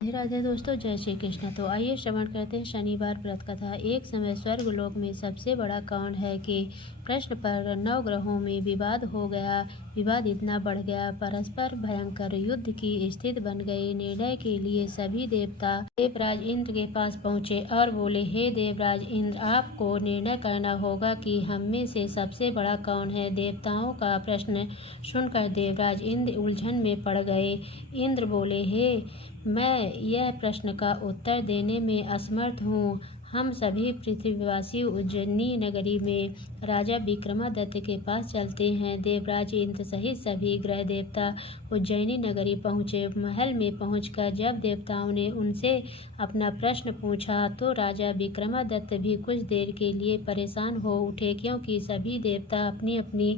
राधे राधे दोस्तों, जय श्री कृष्ण। तो आइए श्रवण करते हैं शनिवार व्रत कथा। एक समय स्वर्गलोक में सबसे बड़ा कांड है कि प्रश्न पर 9 ग्रहों में विवाद हो गया। विवाद इतना बढ़ गया, परस्पर भयंकर युद्ध की स्थिति बन गई। निर्णय के लिए सभी देवता देवराज इंद्र के पास पहुंचे और बोले, हे देवराज इंद्र, आपको निर्णय करना होगा कि हम में से सबसे बड़ा कौन है। देवताओं का प्रश्न सुनकर देवराज इंद्र उलझन में पड़ गए। इंद्र बोले, हे मैं यह प्रश्न का उत्तर देने में असमर्थ हूँ। हम सभी पृथ्वीवासी उज्जैनी नगरी में राजा विक्रमादित्य के पास चलते हैं। देवराज इंद्र सहित सभी ग्रह देवता उज्जैनी नगरी पहुँचे। महल में पहुंचकर जब देवताओं ने उनसे अपना प्रश्न पूछा तो राजा विक्रमादित्य भी कुछ देर के लिए परेशान हो उठे, क्योंकि सभी देवता अपनी अपनी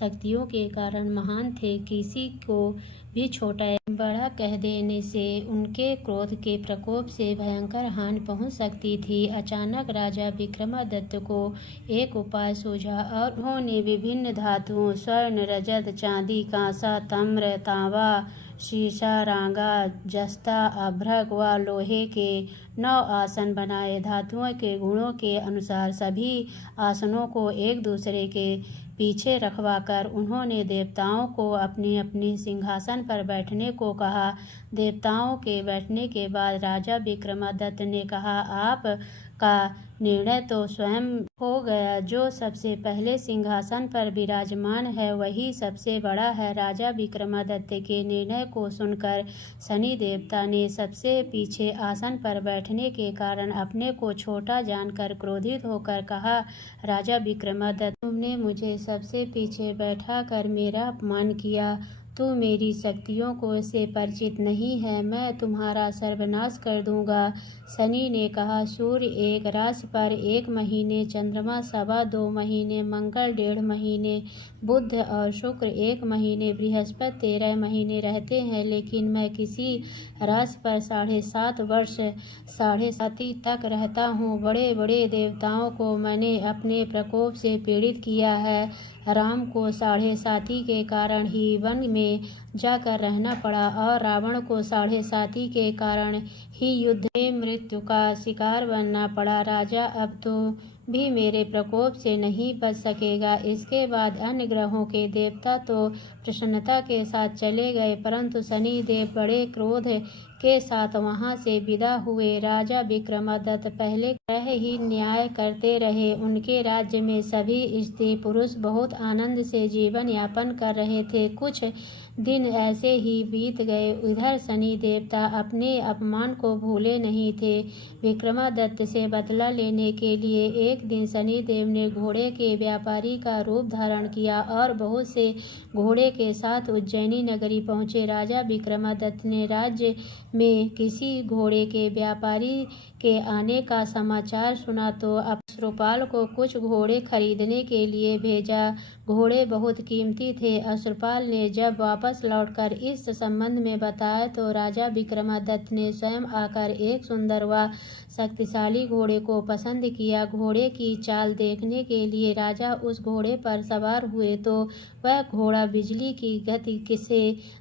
शक्तियों के कारण महान थे। किसी को भी छोटा या बड़ा कह देने से उनके क्रोध के प्रकोप से भयंकर हानि पहुंच सकती थी। अचानक राजा विक्रमादित्य को एक उपाय सूझा और उन्होंने विभिन्न धातुओं स्वर्ण, रजत, चांदी, कांसा, ताम्र, तांबा, शीशा, रांगा, जस्ता, अभ्रक व लोहे के 9 आसन बनाए। धातुओं के गुणों के अनुसार सभी आसनों को एक दूसरे के पीछे रखवाकर उन्होंने देवताओं को अपने अपने सिंहासन पर बैठने को कहा। देवताओं के बैठने के बाद राजा विक्रमादित्य ने कहा, आप का निर्णय तो स्वयं हो गया। जो सबसे पहले सिंहासन पर विराजमान है वही सबसे बड़ा है। राजा विक्रमादित्य के निर्णय को सुनकर शनि देवता ने सबसे पीछे आसन पर बैठने के कारण अपने को छोटा जानकर क्रोधित होकर कहा, राजा विक्रमादित्य, तुमने मुझे सबसे पीछे बैठा कर मेरा अपमान किया। तू मेरी शक्तियों को से परिचित नहीं है, मैं तुम्हारा सर्वनाश कर दूंगा। शनि ने कहा, सूर्य एक राशि पर 1 महीने, चंद्रमा 2.25 महीने, मंगल 1.5 महीने, बुध और शुक्र 1 महीने, बृहस्पति 13 महीने रहते हैं, लेकिन मैं किसी राशि पर 7.5 वर्ष 7.5 तक रहता हूँ। बड़े बड़े देवताओं को मैंने अपने प्रकोप से पीड़ित किया है। राम को 7.5 के कारण ही वन में जाकर रहना पड़ा और रावण को 7.5 के कारण ही युद्ध में मृत्यु का शिकार बनना पड़ा। राजा, अब तो भी मेरे प्रकोप से नहीं बच सकेगा। इसके बाद अन्य ग्रहों के देवता तो प्रसन्नता के साथ चले गए, परंतु शनि देव बड़े क्रोध के साथ वहां से विदा हुए। राजा विक्रमादित्य पहले ग्रह ही न्याय करते रहे। उनके राज्य में सभी स्त्री पुरुष बहुत आनंद से जीवन यापन कर रहे थे। कुछ दिन ऐसे ही बीत गए। इधर शनि देवता अपने अपमान को भूले नहीं थे। विक्रमादित्य से बदला लेने के लिए एक दिन शनि देव ने घोड़े के व्यापारी का रूप धारण किया और बहुत से घोड़े के साथ उज्जैनी नगरी पहुँचे। राजा विक्रमादित्य ने राज्य में किसी घोड़े के व्यापारी के आने का समाचार सुना तो अश्रुपाल को कुछ घोड़े खरीदने के लिए भेजा। घोड़े बहुत कीमती थे। अश्रुपाल ने जब वापस लौटकर इस संबंध में बताया तो राजा विक्रमादित्य ने स्वयं आकर एक सुंदर व शक्तिशाली घोड़े को पसंद किया। घोड़े की चाल देखने के लिए राजा उस घोड़े पर सवार हुए तो वह घोड़ा बिजली की गति से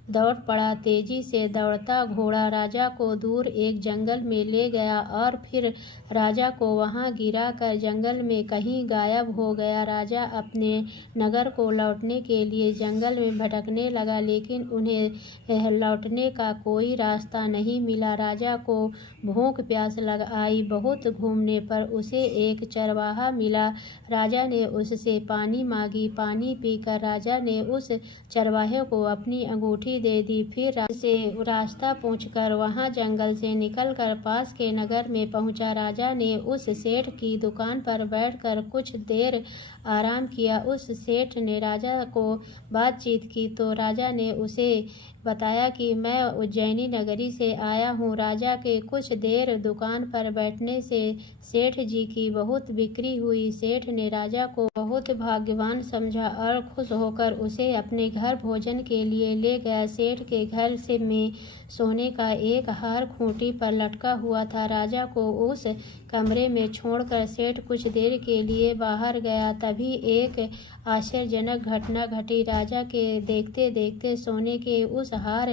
दौड़ पड़ा। तेजी से दौड़ता घोड़ा राजा को दूर एक जंगल में ले गया और फिर राजा को वहां गिरा कर जंगल में कहीं गायब हो गया। राजा अपने नगर को लौटने के लिए जंगल में भटकने लगा, लेकिन उन्हें लौटने का कोई रास्ता नहीं मिला। राजा को भूख प्यास लग आई। बहुत घूमने पर उसे एक चरवाहा मिला। राजा ने उससे पानी मांगी। पानी पीकर राजा ने उस चरवाहे को अपनी अंगूठी दे दी। फिर से रास्ता पूछकर वहां जंगल से निकलकर पास के नगर में पहुंचा। राजा ने उस सेठ की दुकान पर बैठकर कुछ देर आराम किया। उस सेठ ने राजा को बातचीत की तो राजा ने उसे बताया कि मैं उज्जैनी नगरी से आया हूँ। राजा के कुछ देर दुकान पर बैठने से सेठ जी की बहुत बिक्री हुई। सेठ ने राजा को बहुत भाग्यवान समझा और खुश होकर उसे अपने घर भोजन के लिए ले गया। सेठ के घर से में सोने का एक हार खूंटी पर लटका हुआ था। राजा को उस कमरे में छोड़कर सेठ कुछ देर के लिए बाहर गया। तभी एक आश्चर्यजनक घटना घटी। राजा के देखते देखते सोने के उस हार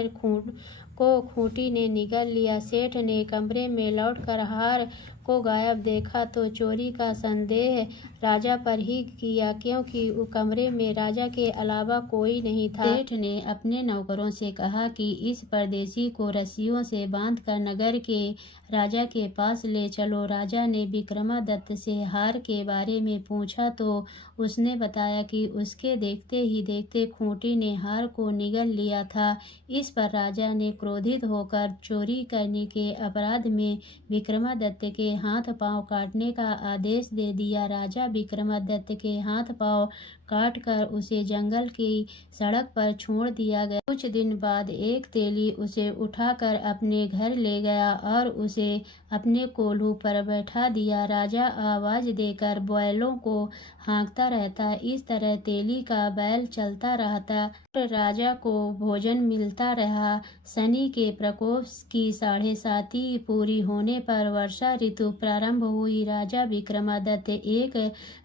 को खूंटी ने निगल लिया। सेठ ने कमरे में लौटकर हार को गायब देखा तो चोरी का संदेह राजा पर ही किया, क्योंकि कमरे में राजा के अलावा कोई नहीं था। सेठ ने अपने नौकरों से कहा कि इस परदेसी को रस्सियों से बांधकर नगर के राजा के पास ले चलो। राजा ने विक्रमादित्य से हार के बारे में पूछा तो उसने बताया कि उसके देखते ही देखते खूंटी ने हार को निगल लिया था। इस पर राजा ने क्रोधित होकर चोरी करने के अपराध में विक्रमादित्य के हाथ पांव काटने का आदेश दे दिया। राजा विक्रमादित्य के हाथ पांव काटकर उसे जंगल की सड़क पर छोड़ दिया गया। कुछ दिन बाद एक तेली उसे उठाकर अपने घर ले गया और उसे अपने कोल्हू पर बैठा दिया। राजा आवाज देकर बैलों को हाँकता रहता। इस तरह तेली का बैल चलता रहता। राजा को भोजन मिलता रहा। शनि के प्रकोप की 7.5 पूरी होने पर वर्षा ऋतु प्रारंभ हुई। राजा विक्रमादित्य एक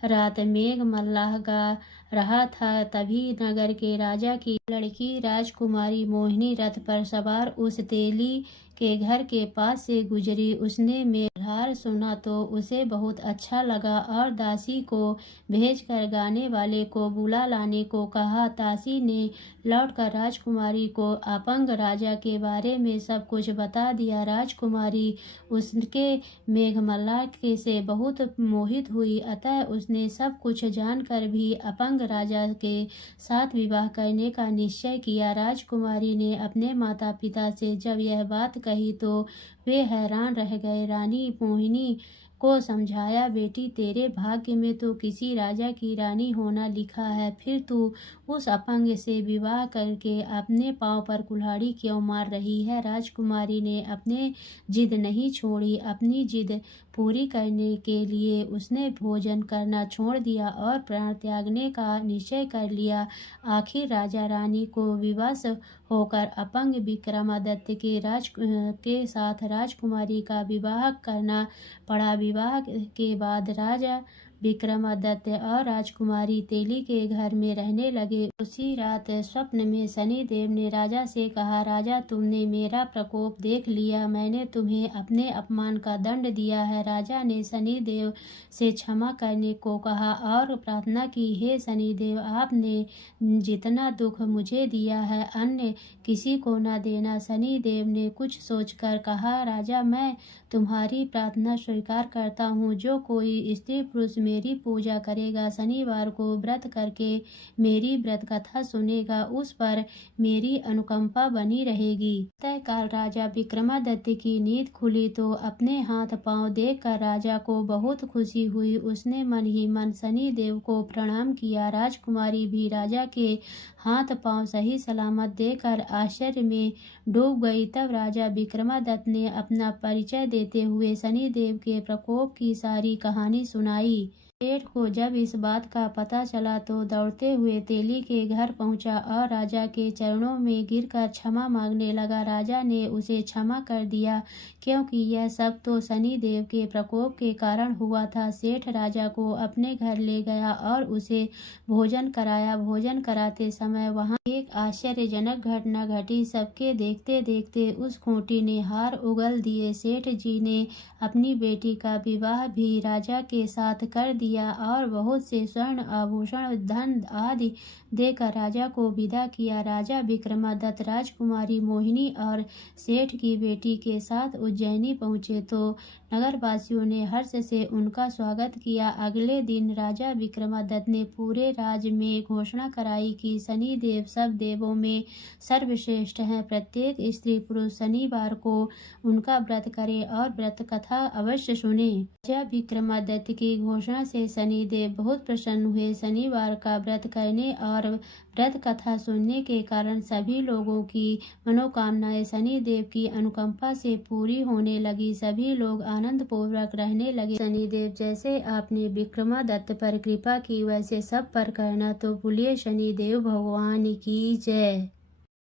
रात मेघ मल्लाह गा रहा था, तभी नगर के राजा की लड़की राजकुमारी मोहिनी रथ पर सवार उस तेली के घर के पास से गुजरी। उसने मेघहार सुना तो उसे बहुत अच्छा लगा और दासी को भेजकर गाने वाले को बुला लाने को कहा। दासी ने लौटकर राजकुमारी को अपंग राजा के बारे में सब कुछ बता दिया। राजकुमारी उसके मेघमल्लाह से बहुत मोहित हुई, अतः उसने सब कुछ जानकर भी अपंग राजा के साथ विवाह करने का निश्चय किया। राजकुमारी ने अपने माता पिता से जब यह बात कही तो वे हैरान रह गए। रानी मोहिनी को समझाया, बेटी तेरे भाग्य में तो किसी राजा की रानी होना लिखा है, फिर तू उस अपंग से विवाह करके अपने पांव पर कुल्हाड़ी क्यों मार रही है। राजकुमारी ने अपने जिद नहीं छोड़ी। अपनी जिद पूरी करने के लिए उसने भोजन करना छोड़ दिया और प्राण त्यागने का निश्चय कर लिया। आखिर राजा रानी को विवश होकर अपंग विक्रमादित्य के साथ राजकुमारी का विवाह करना पड़ा। विवाह के बाद राजा विक्रमादित्य और राजकुमारी तेली के घर में रहने लगे। उसी रात स्वप्न में शनिदेव ने राजा से कहा, राजा तुमने मेरा प्रकोप देख लिया, मैंने तुम्हें अपने अपमान का दंड दिया है। राजा ने शनिदेव से क्षमा करने को कहा और प्रार्थना की, हे शनिदेव आपने जितना दुख मुझे दिया है अन्य किसी को न देना। शनिदेव ने कुछ सोचकर कहा, राजा मैं तुम्हारी प्रार्थना स्वीकार करता हूँ। जो कोई स्त्री पुरुष मेरी पूजा करेगा, शनिवार को व्रत करके मेरी व्रत कथा सुनेगा, उस पर मेरी अनुकंपा बनी रहेगी। तय काल राजा विक्रमादित्य की नींद खुली तो अपने हाथ पांव देखकर राजा को बहुत खुशी हुई। उसने मन ही मन शनिदेव को प्रणाम किया। राजकुमारी भी राजा के हाथ पांव सही सलामत देखकर आश्चर्य में डूब गई। तब राजा विक्रमादित्य ने अपना परिचय देते हुए शनिदेव के प्रकोप की सारी कहानी सुनाई। सेठ को जब इस बात का पता चला तो दौड़ते हुए तेली के घर पहुंचा और राजा के चरणों में गिरकर क्षमा मांगने लगा। राजा ने उसे क्षमा कर दिया, क्योंकि यह सब तो शनिदेव के प्रकोप के कारण हुआ था। सेठ राजा को अपने घर ले गया और उसे भोजन कराया। भोजन कराते समय वहां एक आश्चर्यजनक घटना घटी। सबके देखते देखते उस खूंटी ने हार उगल दिए। सेठ जी ने अपनी बेटी का विवाह भी राजा के साथ कर दिया और बहुत से स्वर्ण आभूषण धन आदि देकर राजा को विदा किया। राजा विक्रमादित्य राजकुमारी मोहिनी और सेठ की बेटी के साथ उज्जैनी पहुँचे तो नगरवासियों ने हर्ष से उनका स्वागत किया। अगले दिन राजा विक्रमादित्य ने पूरे राज्य में घोषणा कराई कि शनिदेव सब देवों में सर्वश्रेष्ठ हैं। प्रत्येक स्त्री पुरुष शनिवार को उनका व्रत करे और व्रत कथा अवश्य सुने। राजा विक्रमादित्य की घोषणा से शनिदेव बहुत प्रसन्न हुए। शनिवार का व्रत करने और व्रत कथा सुनने के कारण सभी लोगों की मनोकामनाएं शनिदेव की अनुकंपा से पूरी होने लगी। सभी लोग आनंद पूर्वक रहने लगे। शनिदेव जैसे आपने विक्रमादित्य पर कृपा की वैसे सब पर करना। तो बोलिए शनिदेव भगवान की जय।